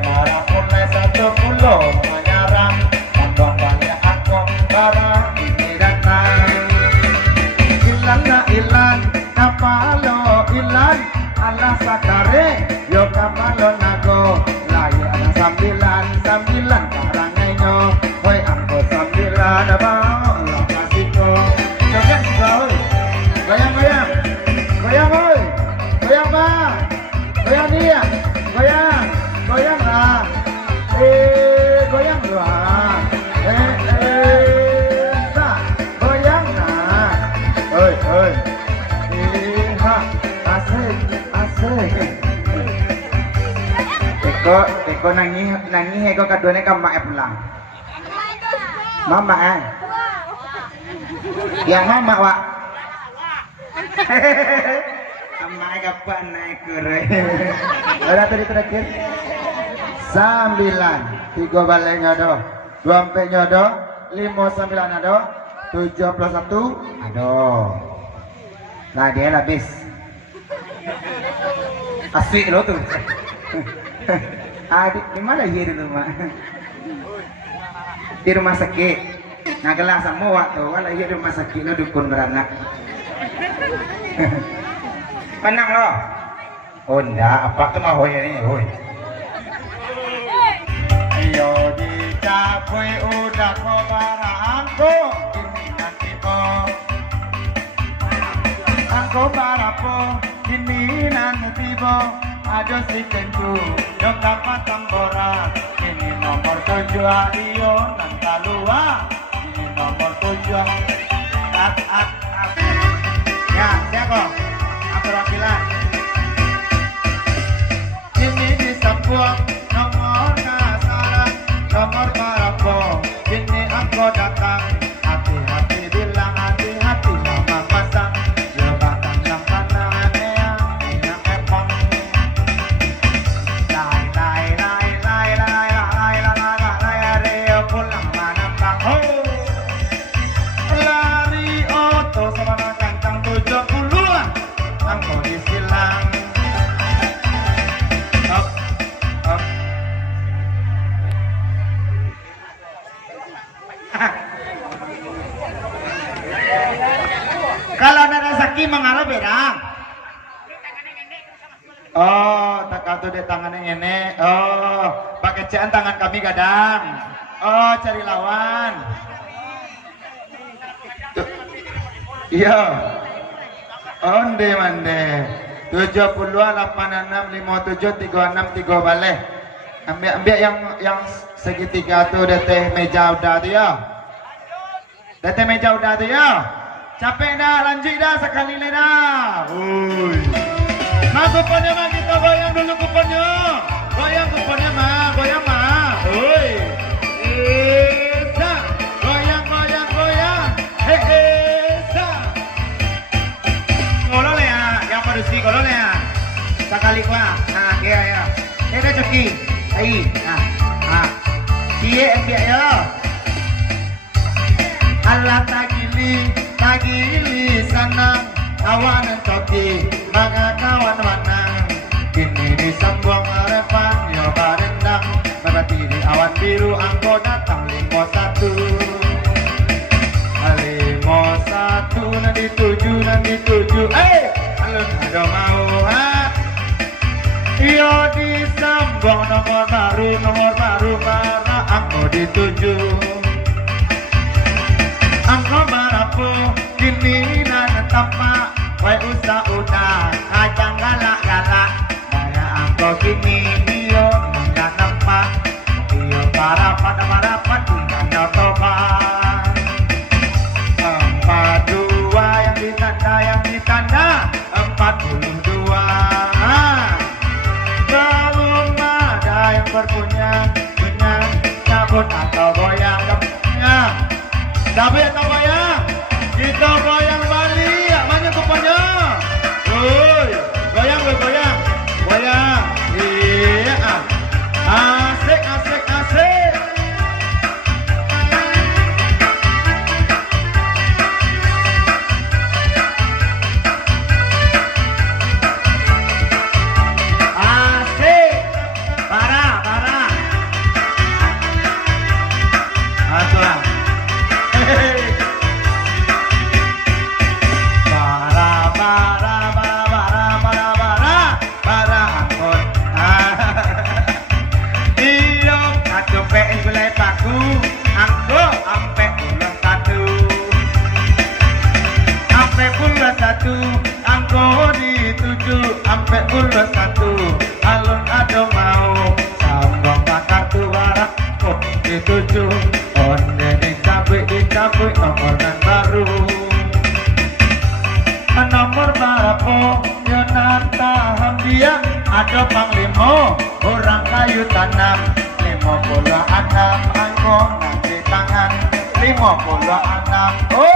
marah mulai satu pulau menyerang Kondong banyak aku barang ini datang Ilan na ilan kapalo ilan ala sakare yo kapalo nago layo ana sambilan sambilan karangenyo hoy angko sambilan abao la kasiko joget gaul goyang goyang goyang hoy goyang ba goyang dia goyang goyang lah goyang lah sa goyang lah oi oi ha asik asik Eko nangis Eko kaduanya ke mak pulang mama yang mama wak mak kapan naik kere ada tadi terakhir 9 3 balik nyodo 2 empat nyodo 5 9 ado 71 ado nah dia habis asik lo tuh adik di mana dia di rumah di rumah sakit nah gelas sama waktu kalau dia di rumah sakit lo dukun beranak menang lo oh enggak apa tuh mah hoy ini hoy iyo dicapai udah kobara angko ini nanti po angko barapo ini nanti po ada si tentu yang dapat tambora ini nomor 7 iyo nang kalua ini nomor 7 at ya siapa perwakilan ini disambung nomor kasaran nomor barapo ini angko datang hati-hati bilang hati-hati mama pasang jembatan yang kanan yang epong Rio pulang manambang lari oto sama kantang 70-an angko disilang up kalau ada rezeki mengalah beda oh tak katu di tangannya ini oh pakai cian tangan kami gadang oh cari lawan iya onde mande 70 86 57 36 3 balik ambil yang segitiga tuh teh meja udah tuh ya teh meja udah tuh ya capek dah lanjut dah sekali dah nah kuponnya mah kita goyang dulu kuponnya goyang kuponnya mah goyang mah goyang goyang goyang sa ngolol ya yang padusi ngolol ya sekali kuah nah ya ini coki ayo nah cie ambil ya Allah tagili sanang awan coki mga kawan manang kini disambung repan yo barendang berarti di awan biru angko datang 51 nanti 7 alun ada mau yo disambung nomor baru karena angko di 7 angko barapo kini nan tapak wai usah udah kacang galak daya angko kini iyo nggak nampak iyo parapat tinggal tobat 42 yang ditanda 42 belum ada yang punya cabut atau goyang cabut atau goyang kita goyang Bali mana kuponnya goyang iya asik parah 7 onde dicabik nomor nan baru nomor berapa Yonata Hamdia ada panglima orang kayu tanam 56 angkong nanti tangan 56 oh